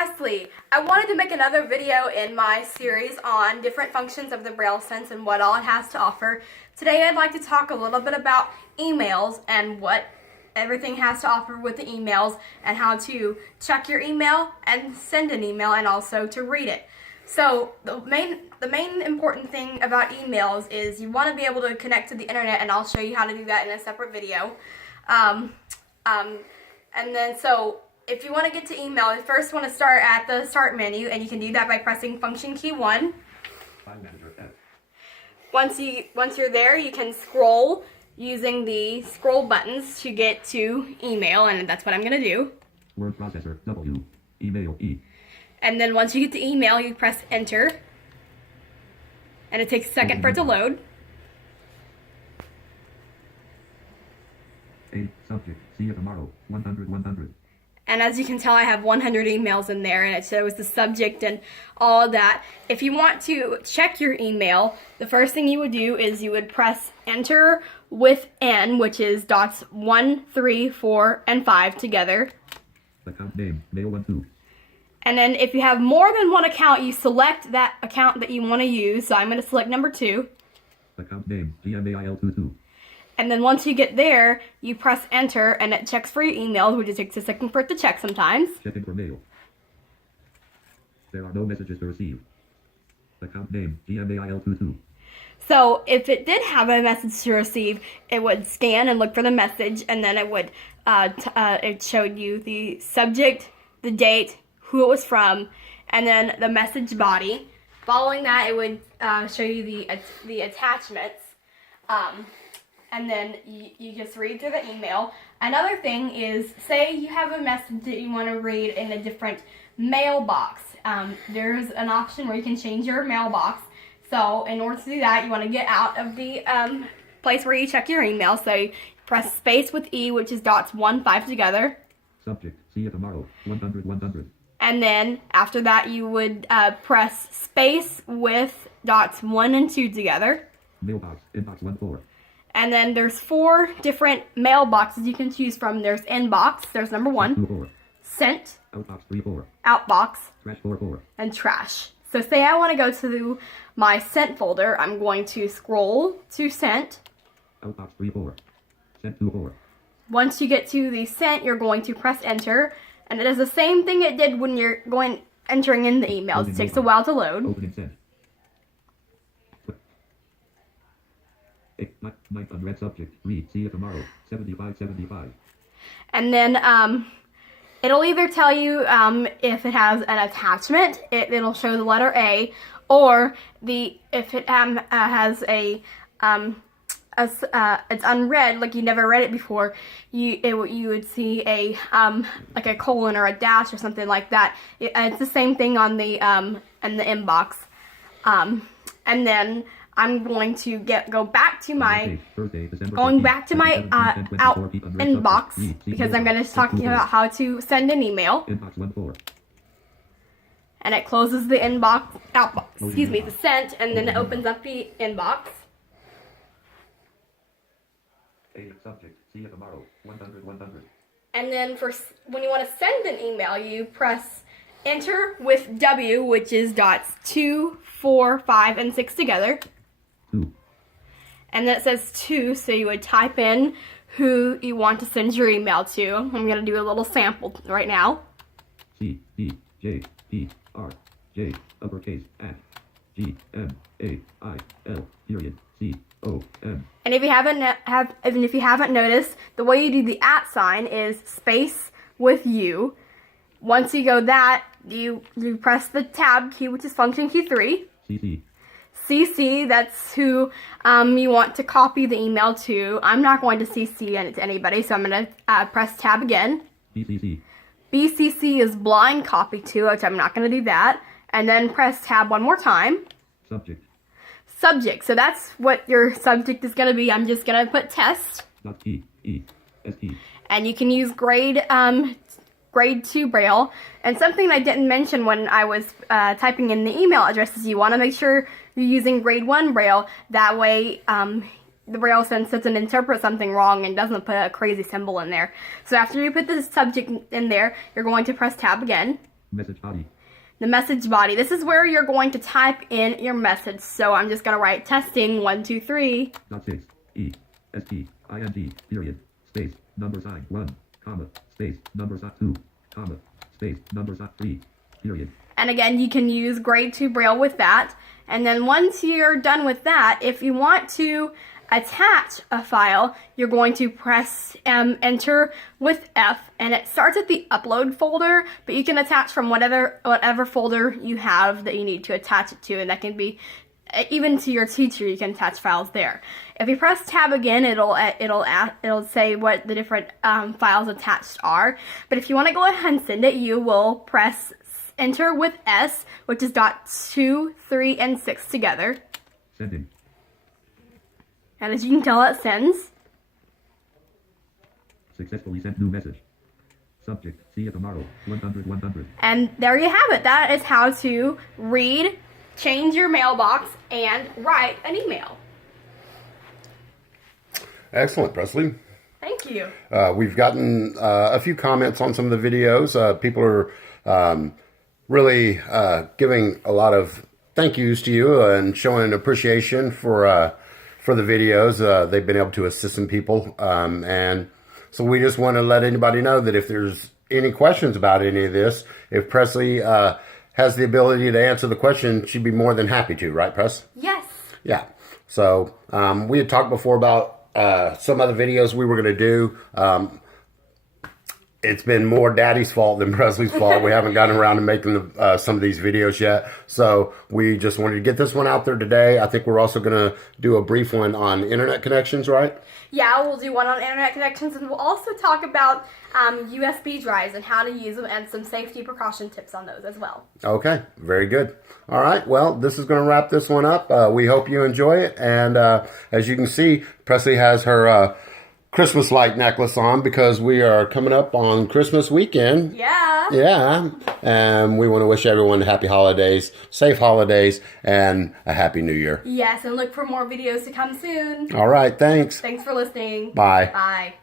Presley. I wanted to make another video in my series on different functions of the Braille Sense and what all it has to offer. Today I'd like to talk a little bit about emails and what everything has to offer with the emails and how to check your email and send an email and also to read it. So the main important thing about emails is you want to be able to connect to the internet, and I'll show you how to do that in a separate video. So if you want to get to email, you first want to start at the start menu, and you can do that by pressing function key 1. Once you're there, you can scroll using the scroll buttons to get to email, and that's what I'm going to do. Word processor, W, email, E. And then once you get to email, you press enter, and it takes a second for it to load. A subject, see you tomorrow, 100. And as you can tell, I have 100 emails in there, and it shows the subject and all of that. If you want to check your email, the first thing you would do is you would press enter with N, which is dots 1, 3, 4, and 5 together. Account name, mail 12. And then if you have more than one account, you select that account that you want to use. So I'm going to select number 2. Account name, GMAIL22. And then once you get there, you press enter, and it checks for your emails, which takes a second for it to check sometimes. Checking for mail. There are no messages to receive. Account name, GMAIL22. So if it did have a message to receive, it would scan and look for the message, and then it would it showed you the subject, the date, who it was from, and then the message body. Following that, it would show you the attachments. And then you just read through the email. Another thing is, say you have a message that you want to read in a different mailbox. There's an option where you can change your mailbox. So in order to do that, you want to get out of the place where you check your email. So you press space with E, which is dots 1, 5 together. Subject, see you tomorrow, 100. And then after that, you would press space with dots 1 and 2 together. Mailbox, inbox 14. And then there's 4 different mailboxes you can choose from. There's inbox, there's number 1, sent, Outbox 34, outbox, trash 44. and trash. So say I want to go to my sent folder, I'm going to scroll to sent. Outbox 34, sent 24. Once you get to the sent, you're going to press enter, and it does the same thing it did when you're entering in the emails. It takes a while to load. Opening sent. Ninth unread subject, read, see you tomorrow, 75. And then it'll either tell you if it has an attachment, it'll show the letter A, or if it has it's unread, like you never read it before, you would see a like a colon or a dash or something like that. It's the same thing on the in the inbox, and then I'm going to go back to my out inbox, because I'm going to talk to you about how to send an email. And it closes the inbox, the sent, and then it opens up the inbox. Subject, see you tomorrow, 100. And then when you want to send an email, you press enter with W, which is dots 2, 4, 5, and 6 together. 2. And then it says 2, so you would type in who you want to send your email to. I'm going to do a little sample right now. C, D, J, P, R, J, uppercase, at, G, M, A, I, L, period, C, O, M. And if you haven't noticed, the way you do the @ sign is space with U. Once you go that, you press the tab key, which is function key 3. CC. CC, that's who you want to copy the email to. I'm not going to CC it to anybody, so I'm going to press tab again. BCC. BCC is blind copy to, which I'm not going to do that. And then press tab one more time. Subject. Subject, so that's what your subject is going to be. I'm just going to put test. T-E-S-T. And you can use grade 2 Braille. And something I didn't mention when I was typing in the email addresses, you want to make sure you're using grade 1 Braille. That way the Braille Sense doesn't interpret something wrong and doesn't put a crazy symbol in there. So after you put the subject in there, you're going to press tab again. Message body. The message body. This is where you're going to type in your message. So I'm just going to write testing 1, 2, 3. Dot 6. E. S. T. I. N. G. Period. Space. Number sign 1. Comma. Space. Number sign 2. Comma. Space. Number sign 3. Period. And again, you can use grade 2 Braille with that. And then once you're done with that, if you want to attach a file, you're going to press enter with F, and it starts at the upload folder, but you can attach from whatever folder you have that you need to attach it to, and that can be even to your teacher. You can attach files there. If you press tab again, it'll say what the different files attached are. But if you want to go ahead and send it, you will press enter with S, which is dot 2, 3, and 6 together. Sending. And as you can tell, it sends. Successfully sent new message. Subject, see you tomorrow, 100, 100. And there you have it. That is how to read, change your mailbox, and write an email. Excellent, Presley. Thank you. We've gotten a few comments on some of the videos. People are really giving a lot of thank yous to you and showing an appreciation for the videos. They've been able to assist some people. And so we just want to let anybody know that if there's any questions about any of this, if Presley has the ability to answer the question, she'd be more than happy to, right, Press? Yes. Yeah. So we had talked before about some other videos we were going to do. It's been more Daddy's fault than Presley's fault. We haven't gotten around to making some of these videos yet. So we just wanted to get this one out there today. I think we're also going to do a brief one on internet connections, right? Yeah, we'll do one on internet connections, and we'll also talk about USB drives and how to use them and some safety precaution tips on those as well. Okay, very good. All right, well, this is going to wrap this one up. We hope you enjoy it. And as you can see, Presley has her Christmas light necklace on because we are coming up on Christmas weekend. Yeah. Yeah. And we want to wish everyone happy holidays, safe holidays, and a happy new year. Yes, and look for more videos to come soon. All right. Thanks. Thanks for listening. Bye. Bye.